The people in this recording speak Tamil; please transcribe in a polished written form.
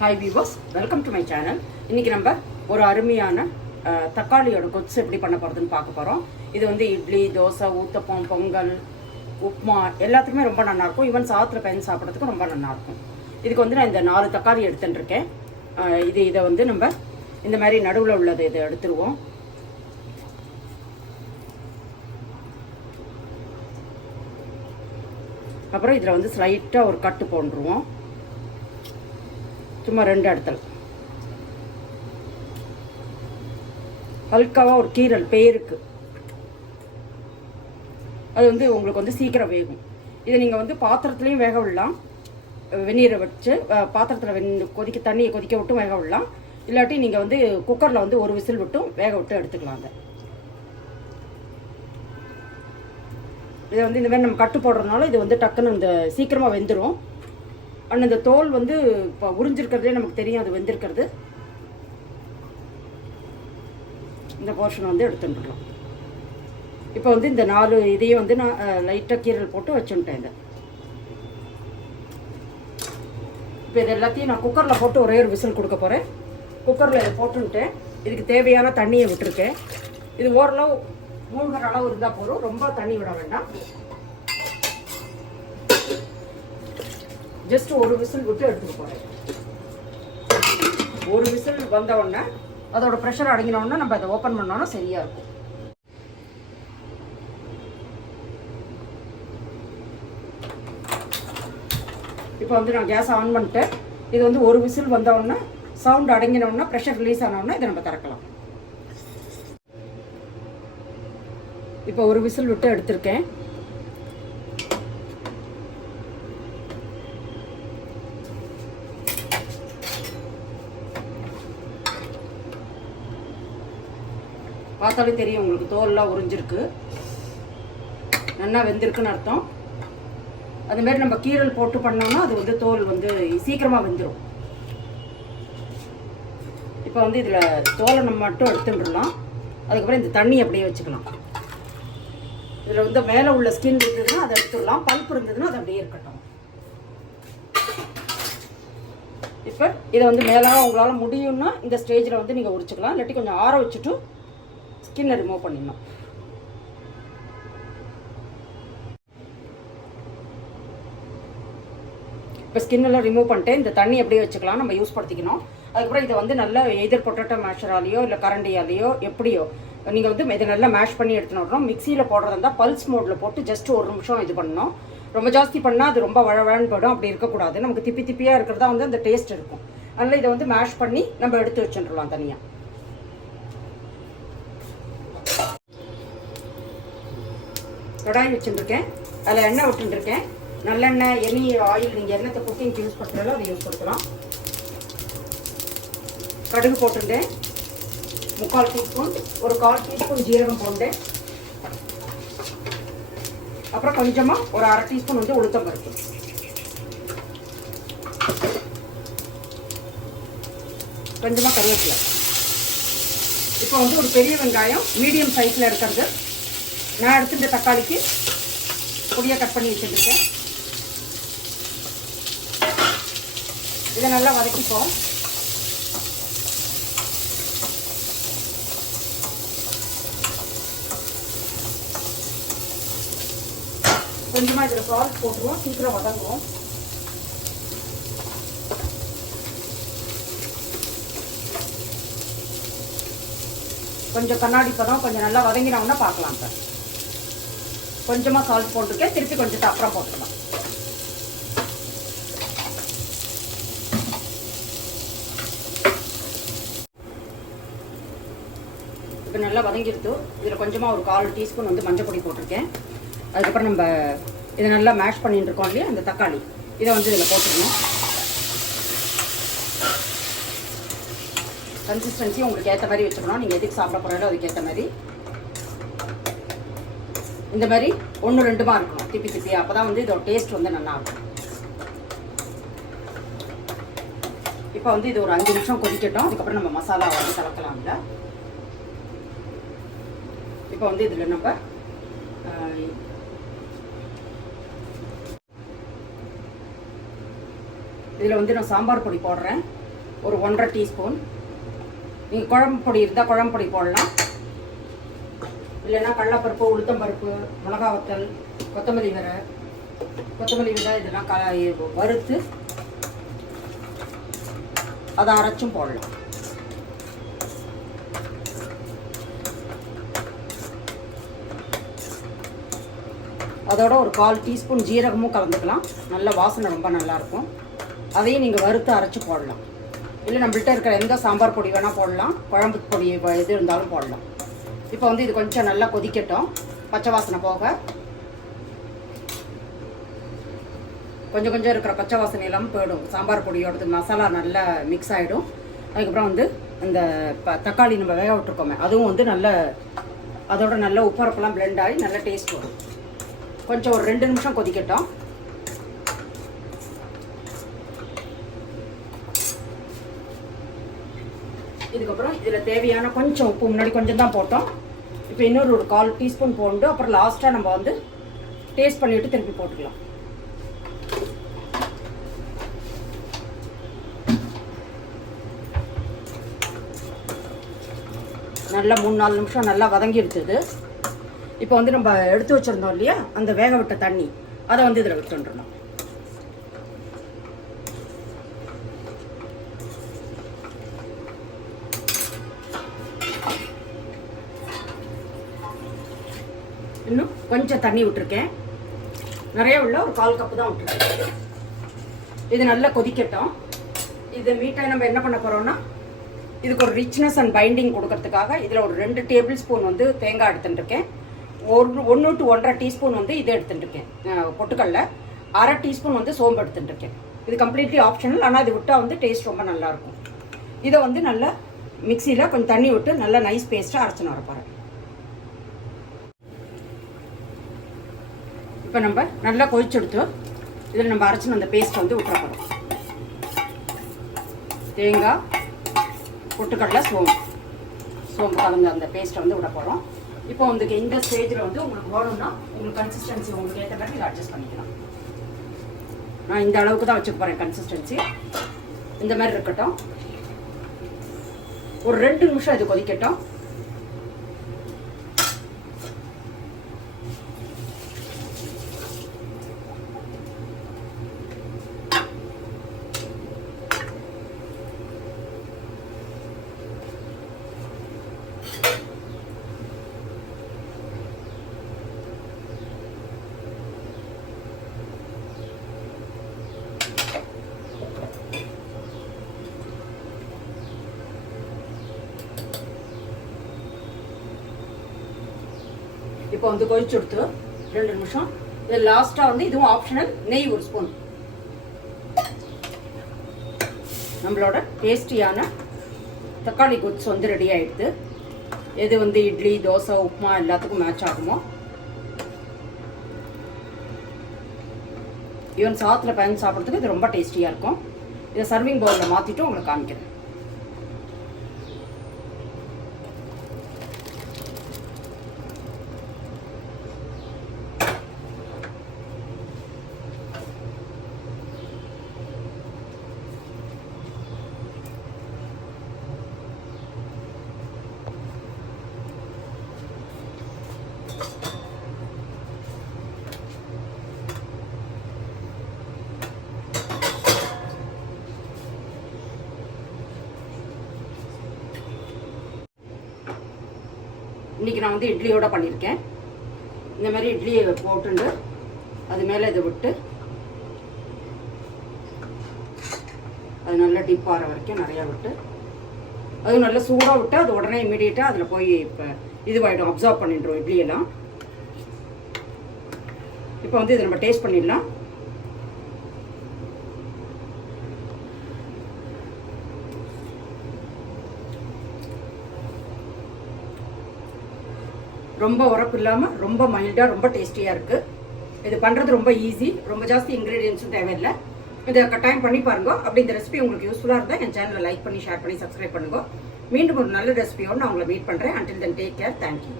Hi viewers, welcome to my channel. இன்றைக்கி நம்ம ஒரு அருமையான தக்காளியோட கொத்து எப்படி பண்ண போகிறதுன்னு பார்க்க போகிறோம். இது வந்து இட்லி, தோசை, ஊத்தப்பம், பொங்கல், உப்புமா எல்லாத்துக்குமே ரொம்ப நல்லாயிருக்கும். ஈவன் சாதத்தில் பயன் சாப்பிட்றதுக்கும் ரொம்ப நல்லாயிருக்கும். இதுக்கு வந்து நான் இந்த 4 தக்காளி எடுத்துட்டுருக்கேன். இதை வந்து நம்ம இந்த மாதிரி நடுவில் உள்ளது இதை எடுத்துருவோம். அப்புறம் இதில் வந்து ஸ்லைட்டாக ஒரு கட்டு போட்டுருவோம். சும்மா 2 இடத்துல ஹல்காவாக ஒரு கீரல் பேருக்கு அது வந்து உங்களுக்கு வந்து சீக்கிரம் வேகும். இதை நீங்கள் வந்து பாத்திரத்துலேயும் வேக விடலாம். வெந்நீரை வச்சு பாத்திரத்தில் தண்ணியை கொதிக்க விட்டும் வேக விடலாம். இல்லாட்டி நீங்கள் வந்து குக்கரில் வந்து ஒரு விசில் விட்டும் வேக விட்டு எடுத்துக்கலாம். இதை வந்து இந்த மாதிரி நம்ம கட்டு போடுறதுனால இது வந்து டக்குன்னு இந்த சீக்கிரமாக வெந்துடும். ஆனால் இந்த தோல் வந்து இப்போ உறிஞ்சிருக்கிறதே நமக்கு தெரியும் அது வெந்திருக்கிறது. இந்த போர்ஷன் வந்து எடுத்துட்டுருக்கலாம். இப்போ வந்து இந்த 4 இதையும் வந்து நான் லைட்டாக கீரல் போட்டு வச்சுட்டேன். இப்போ இது எல்லாத்தையும் நான் குக்கரில் போட்டு ஒரே ஒரு விசில் கொடுக்க போகிறேன். குக்கரில் இதை போட்டுன்ட்டேன். இதுக்கு தேவையான தண்ணியை விட்டுருக்கேன். இது ஓரளவு மூழ்கிற அளவு இருந்தால் போதும், ரொம்ப தண்ணி விட வேண்டாம். ஜஸ்ட் ஒரு விசில் விட்டு எடுத்துக்க போகிறேன். ஒரு விசில் வந்த உடனே அதோட ப்ரெஷர் அடங்கின உடனே நம்ம அதை ஓப்பன் பண்ணோன்னா சரியாக இருக்கும். இப்போ வந்து நான் கேஸ் ஆன் பண்ணிட்டேன். இது வந்து ஒரு விசில் வந்த உடனே சவுண்ட் அடங்கின உடனே ப்ரெஷர் ரிலீஸ் ஆன உடனே இதை நம்ம திறக்கலாம். இப்போ ஒரு விசில் விட்டு எடுத்திருக்கேன். பார்த்தாலே தெரியும் உங்களுக்கு தோல்லாம் உறிஞ்சிருக்கு, நல்லா வெந்திருக்குன்னு அர்த்தம். அதுமாரி நம்ம கீரல் போட்டு பண்ணோம்னா அது வந்து தோல் வந்து சீக்கிரமாக வெந்துடும். இப்போ வந்து இதில் தோலை நம்ம மட்டும் எடுத்துட்டுலாம். அதுக்கப்புறம் இந்த தண்ணி அப்படியே வச்சுக்கலாம். இதில் வந்து மேலே உள்ள ஸ்கின் இருந்ததுன்னா அதை எடுத்துடலாம், பல்ப் இருந்ததுன்னா அது அப்படியே இருக்கட்டும். இப்போ இதை வந்து மேலே உங்களால் முடியும்னா இந்த ஸ்டேஜில் வந்து நீங்கள் உரிச்சிக்கலாம். இல்லாட்டி கொஞ்சம் ஆற வச்சுட்டு ஸ்கின்னை ரிமூவ் பண்ணிடணும். இப்போ ஸ்கின்னெல்லாம் ரிமூவ் பண்ணிட்டு இந்த தண்ணி அப்படியே வச்சுக்கலாம், நம்ம யூஸ் படுத்திக்கணும். அதுக்கப்புறம் இதை வந்து நல்லா எதிர் பொட்டேட்டோ மேஷராலேயோ இல்லை கரண்டியாலேயோ எப்படியோ நீங்கள் வந்து இதை நல்லா மேஷ் பண்ணி எடுத்துன்னு வரணும். மிக்சியில் போடுறதா இருந்தால் பல்ஸ் மோடில் போட்டு ஜஸ்ட் 1 நிமிஷம் இது பண்ணணும். ரொம்ப ஜாஸ்தி பண்ணால் அது ரொம்ப வழவழன்னு போயிடும். அப்படி இருக்கக்கூடாது. நமக்கு திப்பியாக இருக்கிறதா வந்து அந்த டேஸ்ட் இருக்கும். அதனால் இதை வந்து மேஷ் பண்ணி நம்ம எடுத்து வச்சுட்டுலாம் தனியாக. கடாய் வச்சுட்டுருக்கேன். அதில் எண்ணெய் விட்டுருக்கேன். நல்லெண்ணெய், ஆயில் நீங்கள் எண்ணெய் குக்கிங்க்கு யூஸ் பண்ணுறதோ அதை யூஸ் பண்ணலாம். கடுகு போட்டுருந்தேன். 3/4 டீஸ்பூன், ஒரு 1/4 டீஸ்பூன் ஜீரகம் போட்டேன். அப்புறம் கொஞ்சமாக ஒரு 1/2 டீஸ்பூன் வந்து உளுத்தம் பருப்பு. கொஞ்சமாக கருவேப்பிலை. இப்போ வந்து ஒரு பெரிய வெங்காயம் மீடியம் சைஸில் இருக்கிறது நான் எடுத்துட்ட தக்காளிக்கு பொடியாக கட் பண்ணி வச்சுருக்கேன். இதை நல்லா வதக்கிப்போம். கொஞ்சமாக இதில் சால்ட் போட்டுருவோம், சீக்கிரம் வதங்குவோம். கொஞ்சம் கண்ணாடி பதம் கொஞ்சம் நல்லா வதங்கினோம்னா பார்க்கலாம். இப்போ கொஞ்சமாக சால்ட் போட்டுருக்கேன். திருப்பி கொஞ்சம் அப்புறம் போட்டுக்கலாம். இப்போ நல்லா வதங்கிடுது. இதில் கொஞ்சமாக ஒரு 1/4 டீஸ்பூன் வந்து மஞ்சள் பொடி போட்டிருக்கேன். அதுக்கப்புறம் நம்ம இதை நல்லா மேஷ் பண்ணிட்டு இருக்கோம் இல்லையா, அந்த தக்காளி இதை வந்து இதில் போட்டுக்கணும். கன்சிஸ்டன்சி உங்களுக்கு ஏற்ற மாதிரி வச்சுக்கணும். நீங்கள் எதுக்கு சாப்பிட போகிறாலோ அதுக்கேற்ற மாதிரி. இந்த மாதிரி 1-2 இருக்கணும் திப்பி. அப்போ தான் வந்து இதோட டேஸ்ட் வந்து நல்லா இருக்கும். இப்போ வந்து இது ஒரு 5 நிமிஷம் கொதிக்கட்டும். அதுக்கப்புறம் நம்ம மசாலா வந்து கலக்கலாம்ல. இப்போ வந்து இதில் நம்ம இதில் வந்து நான் சாம்பார் பொடி போடுறேன். ஒரு 1.5 டீஸ்பூன். நீங்கள் குழம்பு பொடி இருந்தால் குழம்பு பொடி போடலாம், இல்லைன்னா கடலைப்பருப்பு, உளுத்தம்பருப்பு, மிளகா வத்தல், கொத்தமல்லி விதை இதெல்லாம் வறுத்து அதை அரைச்சும் போடலாம். அதோட ஒரு 1/4 டீஸ்பூன் ஜீரகமும் கலந்துக்கலாம். நல்ல வாசனை ரொம்ப நல்லாயிருக்கும். அதையும் நீங்கள் வறுத்து அரைச்சி போடலாம். இல்லை நம்மள்கிட்ட இருக்கிற எந்த சாம்பார் பொடி வேணால் போடலாம், குழம்பு பொடி எது இருந்தாலும் போடலாம். இப்போ வந்து இது கொஞ்சம் நல்லா கொதிக்கட்டும், பச்சை வாசனை போக. கொஞ்சம் கொஞ்சம் இருக்கிற பச்சை வாசனை எல்லாம் போயிடும். சாம்பார் பொடியோடது மசாலா நல்லா மிக்ஸ் ஆகிடும். அதுக்கப்புறம் வந்து இந்த தக்காளி நம்ம வேக விட்டுருக்கோமே அதுவும் வந்து நல்ல அதோட நல்ல உப்பரப்பெல்லாம் பிளெண்ட் ஆகி நல்ல டேஸ்ட் வரும். கொஞ்சம் ஒரு 2 நிமிஷம் கொதிக்கட்டும். இதுக்கப்புறம் இதில் தேவையான கொஞ்சம் உப்பு முன்னாடி கொஞ்சம் தான் போட்டோம். இப்போ இன்னொரு ஒரு 1/4 டீஸ்பூன் போட்டு அப்புறம் லாஸ்ட்டாக நம்ம வந்து டேஸ்ட் பண்ணிவிட்டு திருப்பி போட்டுக்கலாம். நல்லா 3-4 நிமிஷம் நல்லா வதங்கி எடுத்தது. இப்போ வந்து நம்ம எடுத்து வச்சுருந்தோம் இல்லையா அந்த வேக விட்ட தண்ணி, அதை வந்து இதில் விட்டுன்றணும். இன்னும் கொஞ்சம் தண்ணி விட்டுருக்கேன், நிறைய உள்ள ஒரு 1/4 கப்பு தான் விட்டுருக்கேன். இது நல்லா கொதிக்கட்டும். இது மீட்டாக நம்ம என்ன பண்ண போகிறோம்னா இதுக்கு ஒரு ரிச்னஸ் அண்ட் பைண்டிங் கொடுக்கறதுக்காக இதில் ஒரு 2 டேபிள் ஸ்பூன் வந்து தேங்காய் எடுத்துட்டுருக்கேன். 1 to 1.5 டீஸ்பூன் வந்து இது எடுத்துட்டுருக்கேன் பொட்டுக்கடலை, 1/2 டீஸ்பூன் வந்து சோம்பு எடுத்துட்டுருக்கேன். இது கம்ப்ளீட்லி ஆப்ஷனல், ஆனால் இது விட்டால் வந்து டேஸ்ட் ரொம்ப நல்லாயிருக்கும். இதை வந்து நல்லா மிக்சியில் கொஞ்சம் தண்ணி விட்டு நல்லா நைஸ் பேஸ்ட்டாக அரைச்சின்னு வர போகிறேன். இப்போ நம்ம நல்லா கொதிச்செடுத்து இதில் நம்ம அரைச்சின அந்த பேஸ்ட் வந்து விட்டுற போகிறோம். தேங்காய், பொட்டுக்கடலை, சோம்பு கலந்து அந்த பேஸ்ட்டை வந்து விட போகிறோம். இப்போ உங்களுக்கு இந்த ஸ்டேஜில் வந்து உங்களுக்கு வேணும்னா உங்களுக்கு கன்சிஸ்டன்சி உங்களுக்கு ஏற்ற மாதிரி அட்ஜஸ்ட் பண்ணிக்கலாம். நான் இந்த அளவுக்கு தான் வச்சுக்க போகிறேன் கன்சிஸ்டன்சி. இந்த மாதிரி இருக்கட்டும். ஒரு 2 நிமிஷம் இது கொதிக்கட்டும். இப்போ வந்து கொதிச்சு எடுத்து 2 நிமிஷம். இது லாஸ்ட்டாக வந்து இதுவும் ஆப்ஷனல், நெய் 1 ஸ்பூன். நம்மளோட டேஸ்டியான தக்காளி குட்ஸ் வந்து ரெடி ஆகிடுது. எது வந்து இட்லி, தோசை, உப்புமா எல்லாத்துக்கும் மேட்ச் ஆகுமோ. ஈவன் சாத்தில் பயன் சாப்பிட்றதுக்கு இது ரொம்ப டேஸ்டியாக இருக்கும். இதை சர்விங் பவுலில் மாற்றிட்டு உங்களுக்கு காமிக்கிறேன். இன்றைக்கி நான் வந்து இட்லியோட பண்ணியிருக்கேன். இந்த மாதிரி இட்லியை போட்டுண்டு அது மேலே இதை விட்டு அது நல்லா டிப் ஆகிற வரைக்கும் நிறையா விட்டு அது நல்லா சூடாக விட்டு அது உடனே இமீடியட்டாக அதில் போய் இப்போ இதுவாகிடும், அப்சார்ப் பண்ணிடுறோம் இட்லியெல்லாம். இப்போ வந்து இதை நம்ம டேஸ்ட் பண்ணிடலாம். ரொம்ப உரப்பு இல்லாமல் ரொம்ப மைல்டாக ரொம்ப டேஸ்டியாக இருக்குது. இது பண்ணுறது ரொம்ப ஈஸி, ரொம்ப ஜாஸ்தி இன்க்ரீடியன்ஸும் தேவையில்லை. இதை கட்டாயம் பண்ணி பாருங்க. அப்படி இந்த ரெசிபி உங்களுக்கு யூஸ்ஃபுல்லாக இருந்தால் என் சேனலை லைக் பண்ணி ஷேர் பண்ணி சப்ஸ்கிரைப் பண்ணுங்க. மீண்டும் ஒரு நல்ல ரெசிபியோடு நான் உங்களை மீட் பண்ணுறேன். Until then take care. Thank you.